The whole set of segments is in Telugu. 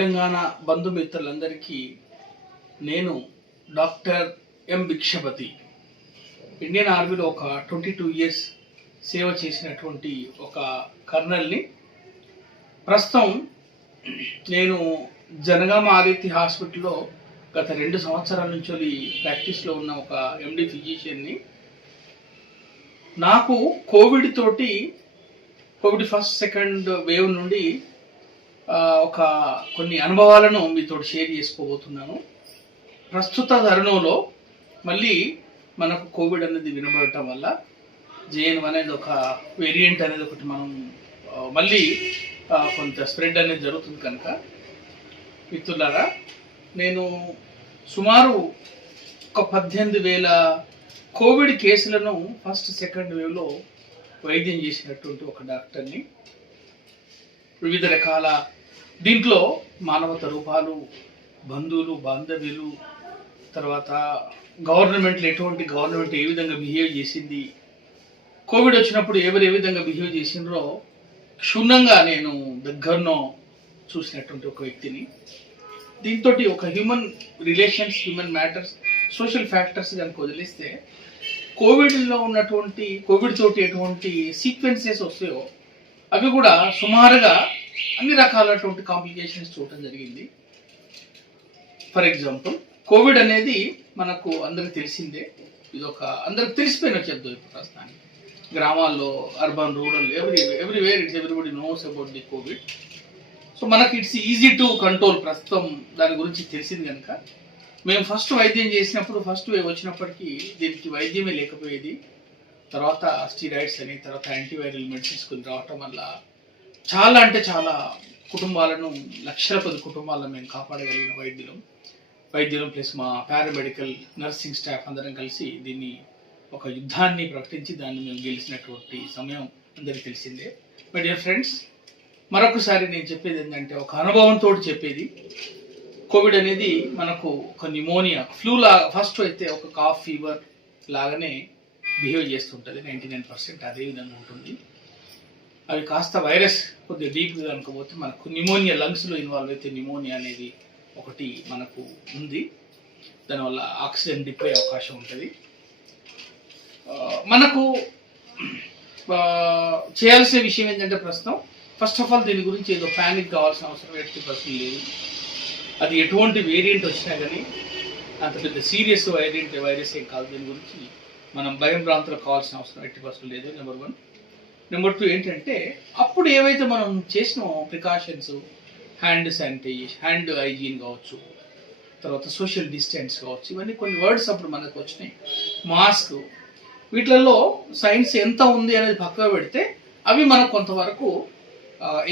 తెలంగాణ బంధుమిత్రులందరికీ నేను డాక్టర్ ఎం భిక్షపతి. ఇండియన్ ఆర్మీలో ఒక ట్వంటీ టూ ఇయర్స్ సేవ చేసినటువంటి ఒక కర్నల్ని. ప్రస్తుతం నేను జనగామ ఆదిత్య హాస్పిటల్లో గత రెండు సంవత్సరాల నుంచి ప్రాక్టీస్లో ఉన్న ఒక ఎండి ఫిజిషియన్ని. నాకు కోవిడ్ తోటి కోవిడ్ ఫస్ట్ సెకండ్ వేవ్ నుండి ఒక కొన్ని అనుభవాలను మీతో షేర్ చేసుకోబోతున్నాను. ప్రస్తుత తరుణంలో మళ్ళీ మనకు కోవిడ్ అనేది వినబడటం వల్ల జేఎన్ అనేది ఒక వేరియంట్ అనేది ఒకటి మనం మళ్ళీ కొంత స్ప్రెడ్ అనేది జరుగుతుంది కనుక. మిత్రులారా నేను సుమారు ఒక పద్దెనిమిది వేల కోవిడ్ కేసులను ఫస్ట్ సెకండ్ వేవ్లో వైద్యం చేసినటువంటి ఒక డాక్టర్ని. వివిధ రకాల దీంట్లో మానవత రూపాలు బంధువులు బాంధవ్యులు తర్వాత గవర్నమెంట్లు ఎటువంటి గవర్నమెంట్ ఏ విధంగా బిహేవ్ చేసింది కోవిడ్ వచ్చినప్పుడు ఎవరు ఏ విధంగా బిహేవ్ చేసిండ్రో క్షుణ్ణంగా నేను దగ్గరనో చూసినటువంటి ఒక వ్యక్తిని. దీంతో ఒక human relations human matters social factors కనుక వదిలిస్తే కోవిడ్లో ఉన్నటువంటి కోవిడ్ తోటి ఎటువంటి సీక్వెన్సెస్ వస్తాయో అవి కూడా సుమారుగా అన్ని రకాలటువంటి కాంప్లికేషన్స్ చూడటం జరిగింది. ఫర్ ఎగ్జాంపుల్ కోవిడ్ అనేది మనకు అందరికి తెలిసిందే. ఇది ఒక అందరికి తెలిసిపోయిన చెప్తాం ఇప్పుడు ప్రస్తుతానికి. గ్రామాల్లో urban rural every everywhere it's everybody knows about the covid so మనకి ఇట్స్ ఈజీ టు కంట్రోల్ ప్రస్తుతం దాని గురించి తెలిసింది కనుక. మేము ఫస్ట్ వైద్యం చేసినప్పుడు ఫస్ట్ వేవ్ వచ్చినప్పటికీ దీనికి వైద్యమే లేకపోయేది. తర్వాత స్టీరాయిడ్స్ అని తర్వాత యాంటీవైరల్ మెడిసిన్స్ కొన్ని రావటం వల్ల చాలా అంటే చాలా కుటుంబాలను లక్షల పది కుటుంబాలను మేము కాపాడగలిగిన వైద్యులు. వైద్యులు ప్లస్ మా పారామెడికల్ నర్సింగ్ స్టాఫ్ అందరం కలిసి దీన్ని ఒక యుద్ధాన్ని ప్రకటించి దాన్ని మేము గెలిచినటువంటి సమయం అందరికీ తెలిసిందే. మై డియర్ ఫ్రెండ్స్ మరొకసారి నేను చెప్పేది ఏంటంటే ఒక అనుభవంతో చెప్పేది. కోవిడ్ అనేది మనకు ఒక న్యూమోనియా ఫ్లూ లా ఫస్ట్ అయితే ఒక కాఫ్ ఫీవర్ లాగానే బిహేవ్ చేస్తుంటుంది నైంటీ నైన్ పర్సెంట్ అదే విధంగా ఉంటుంది. అవి కాస్త వైరస్ కొద్దిగా డీప్గా అనుకోపోతే మనకు న్యూమోనియా లంగ్స్లో ఇన్వాల్వ్ అయితే న్యూమోనియా అనేది ఒకటి మనకు ఉంది. దానివల్ల ఆక్సిజన్ డిప్ అయ్యే అవకాశం ఉంటుంది. మనకు చేయాల్సిన విషయం ఏంటంటే ప్రస్తుతం ఫస్ట్ ఆఫ్ ఆల్ దీని గురించి ఏదో ప్యానిక్ కావాల్సిన అవసరం ఎట్టి ప్రశ్న లేదు. అది ఎటువంటి వేరియంట్ వచ్చినా కానీ అంత పెద్ద సీరియస్ వైరెంట్ వైరస్ ఏం కాదు దీని గురించి. మనం భయం ప్రాంతాలకు కావాల్సిన అవసరం ఎట్టి ప్రశ్న లేదు నెంబర్ వన్ నెంబర్ టూ ఏంటంటే అప్పుడు ఏవైతే మనం చేసిన precautions hand sanitization hand hygiene కావచ్చు తర్వాత సోషల్ డిస్టెన్స్ కావచ్చు ఇవన్నీ కొన్ని వర్డ్స్ అప్పుడు మనకు వచ్చినాయి. మాస్క్ వీటిలలో సైన్స్ ఎంత ఉంది అనేది పక్కన పెడితే అవి మనకు కొంతవరకు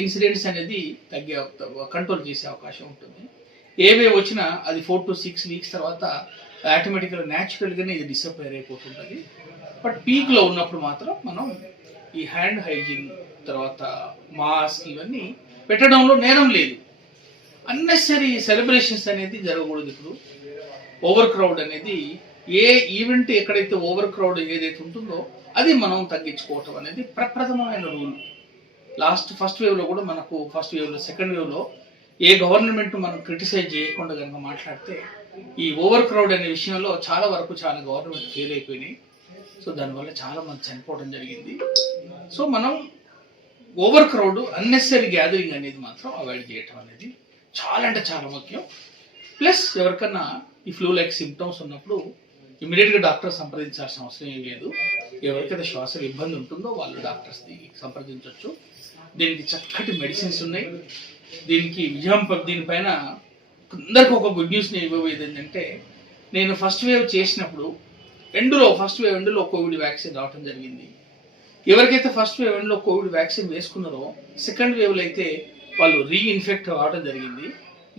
ఇన్సిడెంట్స్ అనేది తగ్గే కంట్రోల్ చేసే అవకాశం ఉంటుంది. ఏవే వచ్చినా అది ఫోర్ టు సిక్స్ వీక్స్ తర్వాత ఆటోమేటిక్గా న్యాచురల్గానే ఇది డిసప్పేర్ అయిపోతుంటుంది. బట్ పీక్లో ఉన్నప్పుడు మాత్రం మనం ఈ హ్యాండ్ హైజీన్ తర్వాత మాస్క్ ఇవన్నీ పెట్టడంలో నేరం లేదు. అన్నెసరీ సెలబ్రేషన్స్ అనేది జరగకూడదు ఇప్పుడు. ఓవర్ క్రౌడ్ అనేది ఏ ఈవెంట్ ఎక్కడైతే ఓవర్ క్రౌడ్ ఏదైతే ఉంటుందో అది మనం తగ్గించుకోవటం అనేది ప్రప్రథమమైన రూల్ లాస్ట్ ఫస్ట్ వేవ్లో కూడా మనకు ఫస్ట్ వేవ్లో సెకండ్ వేవ్లో ఏ గవర్నమెంట్ మనం క్రిటిసైజ్ చేయకుండా కనుక మాట్లాడితే ఈ ఓవర్ క్రౌడ్ అనే విషయంలో చాలా వరకు చాలా గవర్నమెంట్ ఫెయిల్ అయిపోయినాయి. సో దానివల్ల చాలా మంది చనిపోవడం జరిగింది. సో మనం ఓవర్ క్రౌడ్ అన్నెసరీ గ్యాదరింగ్ అనేది మాత్రం అవాయిడ్ చేయటం అనేది చాలా అంటే చాలా ముఖ్యం. ప్లస్ ఎవరికన్నా ఈ ఫ్లూ లైక్ సిమ్టమ్స్ ఉన్నప్పుడు ఇమీడియట్గా డాక్టర్ సంప్రదించాల్సిన అవసరం ఏం లేదు. ఎవరికైతే శ్వాస ఇబ్బంది ఉంటుందో వాళ్ళు డాక్టర్స్ని సంప్రదించవచ్చు దీనికి చక్కటి మెడిసిన్స్ ఉన్నాయి. దీనికి విజయం దీనిపైన అందరికి ఒక గుడ్ న్యూస్ నేను ఇవ్వబోయేది ఏంటంటే నేను ఫస్ట్ వేవ్ చేసినప్పుడు ఎండులో ఫస్ట్ వేవ్ ఎండులో కోవిడ్ వ్యాక్సిన్ రావడం జరిగింది. ఎవరికైతే ఫస్ట్ వేవ్ ఎండ్లో కోవిడ్ వ్యాక్సిన్ వేసుకున్నారో సెకండ్ వేవ్లో అయితే వాళ్ళు రీఇన్ఫెక్ట్ అవ్వడం జరిగింది.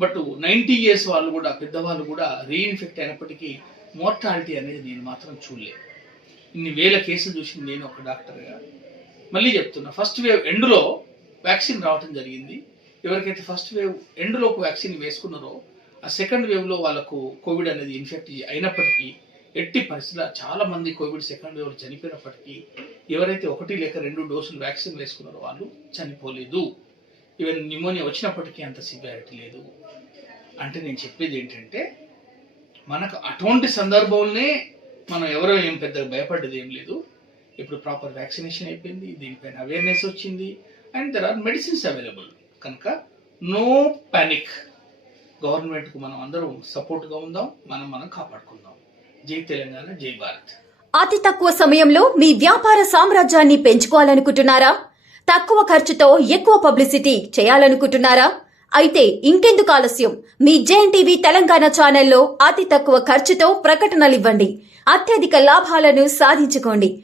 బట్ నైంటీ ఇయర్స్ వాళ్ళు కూడా పెద్దవాళ్ళు కూడా రీఇన్ఫెక్ట్ అయినప్పటికీ మోర్టాలిటీ అనేది నేను మాత్రం చూడలేదు ఇన్ని వేల కేసులు చూసింది నేను ఒక డాక్టర్గా. మళ్ళీ చెప్తున్నా ఫస్ట్ వేవ్ ఎండ్లో వ్యాక్సిన్ రావటం జరిగింది. ఎవరికైతే ఫస్ట్ వేవ్ ఎండ్లో వ్యాక్సిన్ వేసుకున్నారో ఆ సెకండ్ వేవ్లో వాళ్ళకు కోవిడ్ అనేది ఇన్ఫెక్ట్ అయినప్పటికీ ఎట్టి పరిస్థితుల్లో చాలా మంది కోవిడ్ సెకండ్ వేవ్ చనిపోయినప్పటికీ ఎవరైతే ఒకటి లేక రెండు డోసులు వ్యాక్సిన్ వేసుకున్నారో వాళ్ళు చనిపోలేదు. ఈవెన్ న్యూమోనియా వచ్చినప్పటికీ అంత సివియారిటీ లేదు. అంటే నేను చెప్పేది ఏంటంటే మనకు అటువంటి సందర్భంలోనే మనం ఎవరో ఏం పెద్దగా భయపడ్డది ఏం లేదు. ఇప్పుడు ప్రాపర్ వ్యాక్సినేషన్ అయిపోయింది దీనిపైన అవేర్నెస్ వచ్చింది and there are medicines available కనుక నో పానిక్ గవర్నమెంట్కు మనం అందరం సపోర్ట్గా ఉందాం మనం మనం కాపాడుకుందాం. జై తెలంగాణ జై భారత్. అతి తక్కువ సమయంలో మీ వ్యాపార సామ్రాజ్యాన్ని పెంచుకోవాలనుకుంటున్నారా? తక్కువ ఖర్చుతో ఎక్కువ పబ్లిసిటీ చేయాలనుకుంటున్నారా? అయితే ఇంకెందుకు ఆలస్యం? మీ జేఎన్ టీవీ తెలంగాణ ఛానల్లో అతి తక్కువ ఖర్చుతో ప్రకటనలివ్వండి. అత్యధిక లాభాలను సాధించుకోండి.